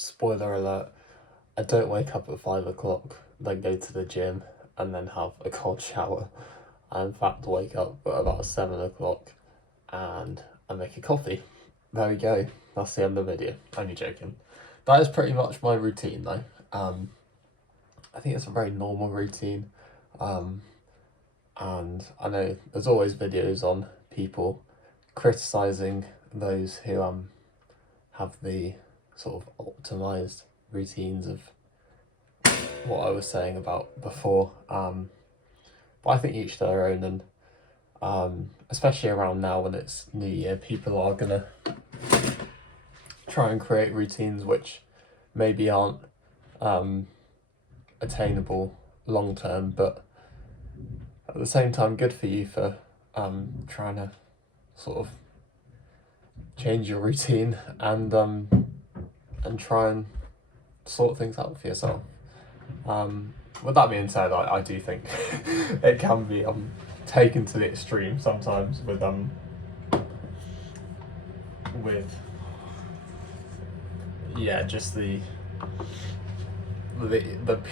spoiler alert, I don't wake up at 5 o'clock, then go to the gym, and then have a cold shower. I in fact wake up at about 7 o'clock and I make a coffee. There we go. That's the end of the video. Only joking. That is pretty much my routine though. I think it's a very normal routine. And I know there's always videos on people criticizing those who have the sort of optimized routines of what I was saying about before. But I think each their own, and especially around now when it's New Year, people are gonna try and create routines which maybe aren't attainable long term, but at the same time good for you for trying to sort of change your routine and try and sort things out for yourself. With that being said, I do think it can be taken to the extreme sometimes with yeah, just the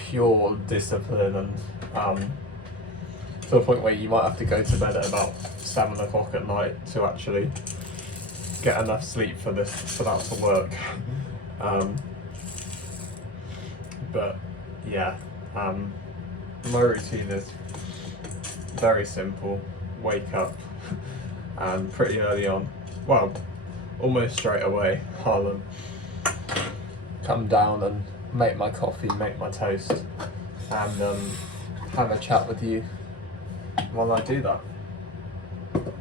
pure discipline and to the point where you might have to go to bed at about 7 o'clock at night to actually get enough sleep for that to work. But yeah, my routine is very simple. Wake up and pretty early on, well, almost straight away, I'll come down and make my coffee, make my toast, and have a chat with you while I do that.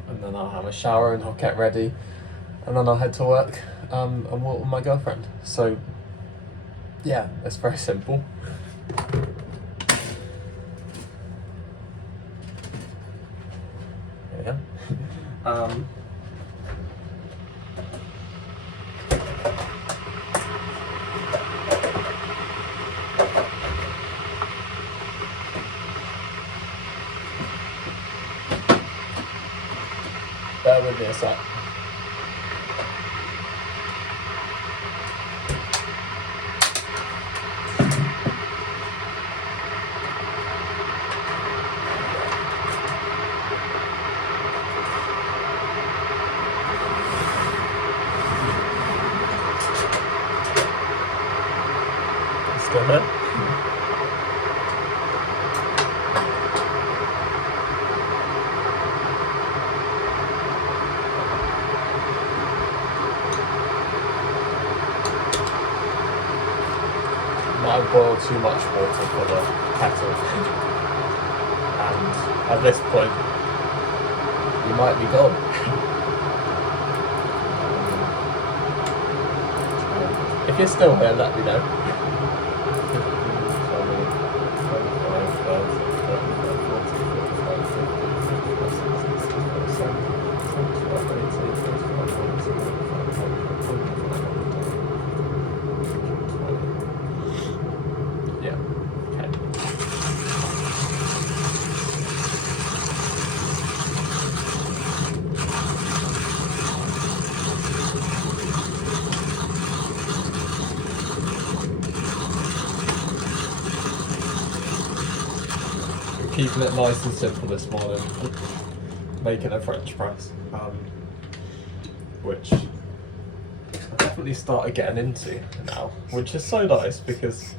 And then I'll have a shower and I'll get ready, and then I'll head to work and walk with my girlfriend. So yeah, it's very simple. Yeah. Bear with me a sec. Still here? Might have boiled too much water for the kettle. And at this point, you might be gone. If you're still here, let me know. Yeah, okay. Keeping it nice and simple this morning, making a French press, which I definitely started getting into now, which is so nice because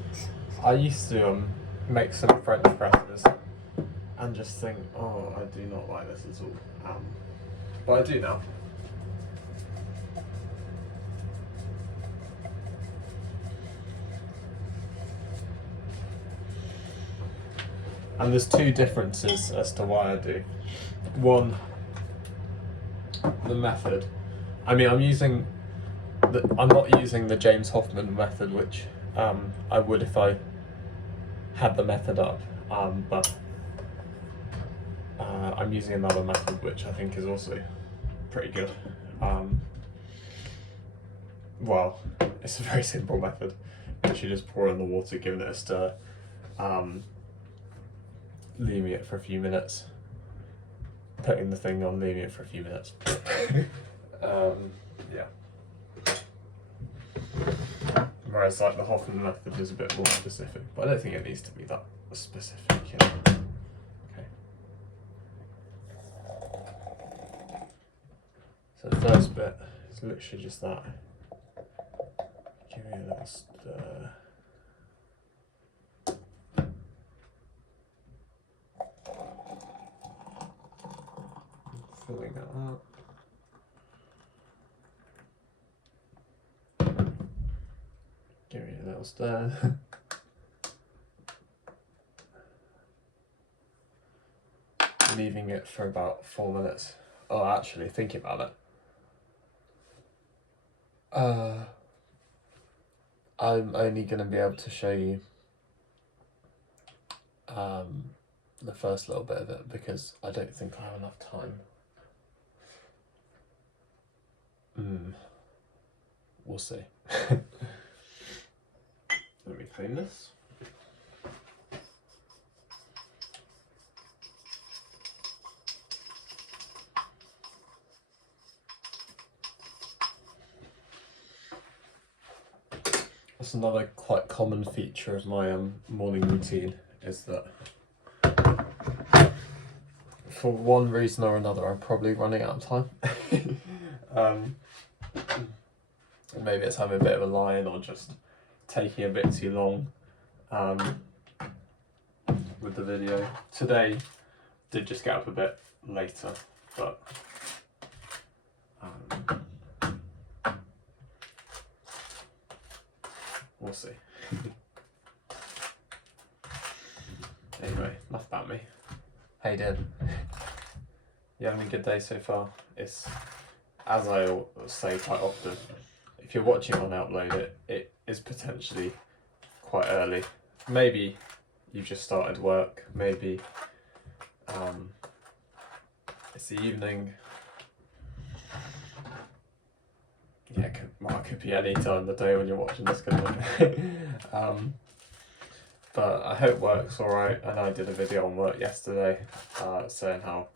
I used to make some French presses and just think, oh, I do not like this at all, but I do now. And there's two differences as to why I do. One, the method. I mean, I'm not using the James Hoffmann method, which I would if I had the method up, but I'm using another method which I think is also pretty good. Well, it's a very simple method. Literally just pour in the water, giving it a stir, leaving it for a few minutes, putting the thing on, leaving it for a few minutes. Yeah. Whereas like the Hoffman method is a bit more specific, but I don't think it needs to be that specific, you know. Okay. So the first bit is literally just that. Give me a little stir. Filling that up. Give me a little stir. Leaving it for about 4 minutes. Oh, actually, thinking about it. I'm only going to be able to show you the first little bit of it because I don't think I have enough time. We'll see. Let me clean this. That's another quite common feature of my morning routine, is that for one reason or another I'm probably running out of time. Maybe it's having a bit of a line or just taking a bit too long with the video. Today did just get up a bit later, but we'll see. Anyway, enough about me. How you doing? You having a good day so far? It's, as I say quite often, if you're watching on Upload, it is potentially quite early. Maybe you've just started work, maybe it's the evening. Yeah, it could be any time of the day when you're watching this, couldn't it? But I hope work's alright. I know I did a video on work yesterday saying how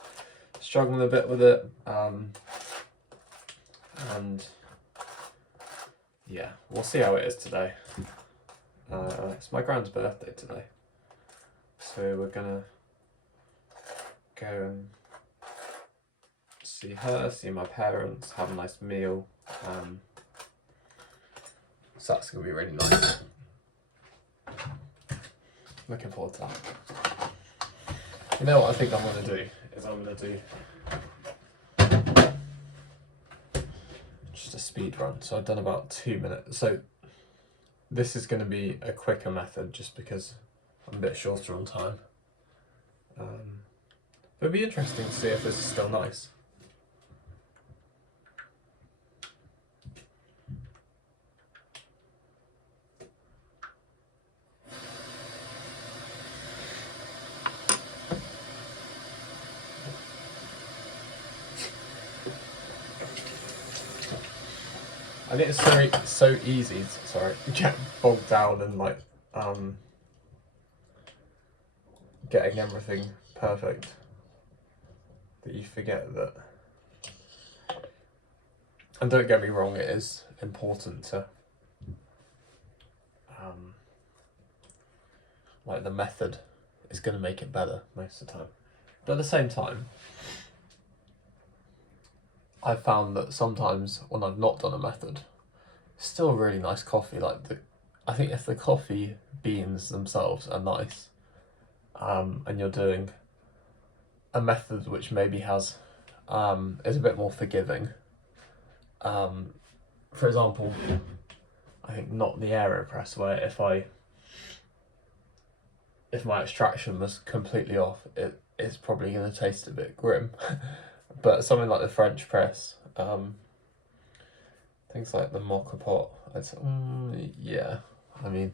struggling a bit with it, and yeah, we'll see how it is today. It's my grand's birthday today, so we're gonna go and see her, see my parents, have a nice meal, so that's gonna be really nice. Looking forward to that. You know what I think I'm gonna do is I'm gonna do just a speed run. So I've done about 2 minutes. So this is going to be a quicker method just because I'm a bit shorter on time. It'd be interesting to see if this is still nice. I think it's so easy to, get bogged down and like getting everything perfect that you forget that. And don't get me wrong, it is important to like the method is going to make it better most of the time, but at the same time I've found that sometimes when I've not done a method, it's still a really nice coffee. Like I think if the coffee beans themselves are nice, and you're doing a method which maybe has is a bit more forgiving. For example, I think not the AeroPress, where if my extraction was completely off, it's probably going to taste a bit grim. But something like the French press, things like the Mocha pot, I'd say, yeah, I mean,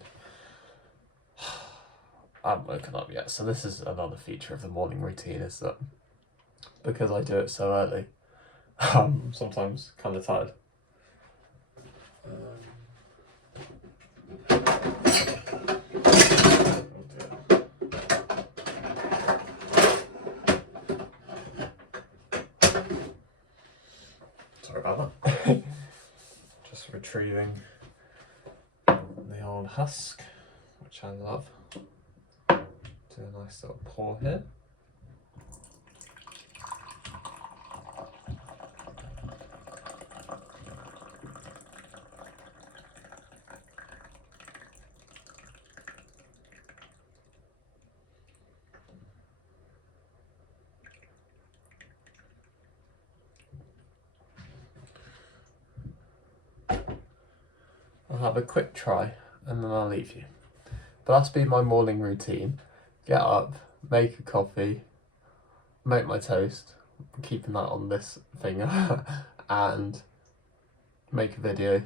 I haven't woken up yet, so this is another feature of the morning routine, is that because I do it so early, I'm sometimes kind of tired. Sorry about that. Just retrieving watermelon husk, which I love. Do a nice little pour here. I'll have a quick try and then I'll leave you. But that's been my morning routine. Get up, make a coffee, make my toast, I'm keeping that on this finger, and make a video,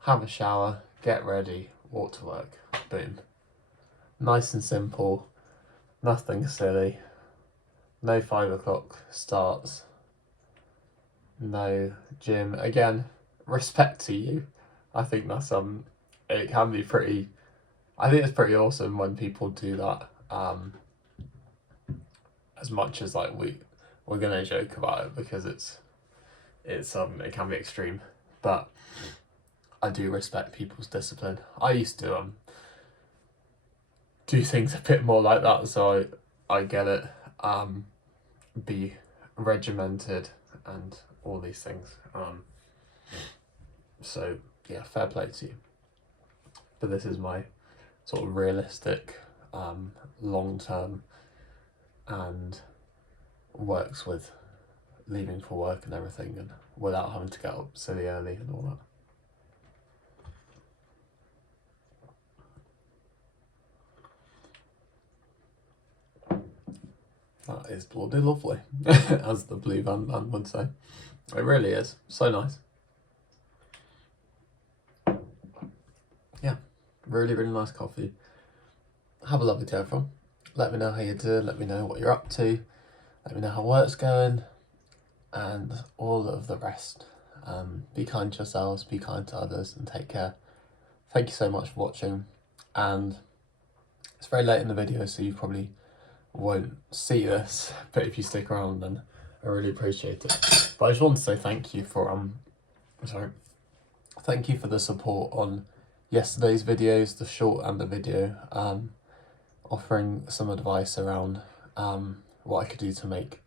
have a shower, get ready, walk to work. Boom. Nice and simple, nothing silly, no 5 o'clock starts, no gym. Again, respect to you. I think that's it can be pretty, I think it's pretty awesome when people do that. As much as like we're gonna joke about it because it can be extreme, but I do respect people's discipline. I used to do things a bit more like that, so I get it. Be regimented and all these things. So yeah, fair play to you. But this is my sort of realistic, long term, and works with leaving for work and everything, and without having to get up silly early and all that. That is bloody lovely, as the Blue Van Man would say. It really is. So nice. Yeah, really, really nice coffee. Have a lovely day, everyone. Let me know how you're doing. Let me know what you're up to. Let me know how work's going. And all of the rest. Be kind to yourselves, be kind to others, and take care. Thank you so much for watching. And it's very late in the video, so you probably won't see this, but if you stick around, then I really appreciate it. But I just want to say thank you for thank you for the support on yesterday's videos, the short and the video, offering some advice around what I could do to make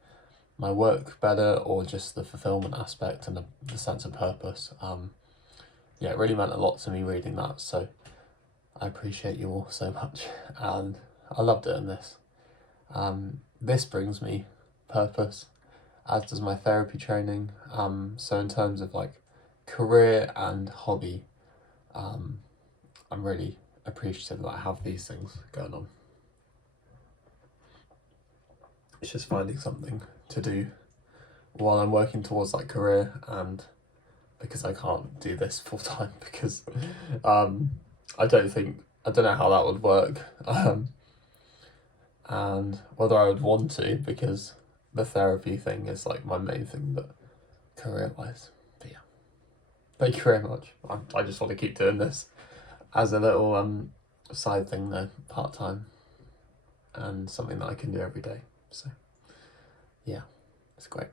my work better, or just the fulfillment aspect and the sense of purpose. Yeah, it really meant a lot to me reading that, so I appreciate you all so much, and I love doing this. This brings me purpose, as does my therapy training. So in terms of like career and hobby, I'm really appreciative that I have these things going on. It's just finding something to do while I'm working towards that career, and because I can't do this full time, because I don't know how that would work. And whether I would want to, because the therapy thing is like my main thing, but career-wise. But yeah, thank you very much. I just want to keep doing this as a little side thing though, part-time, and something that I can do every day. So yeah, it's great.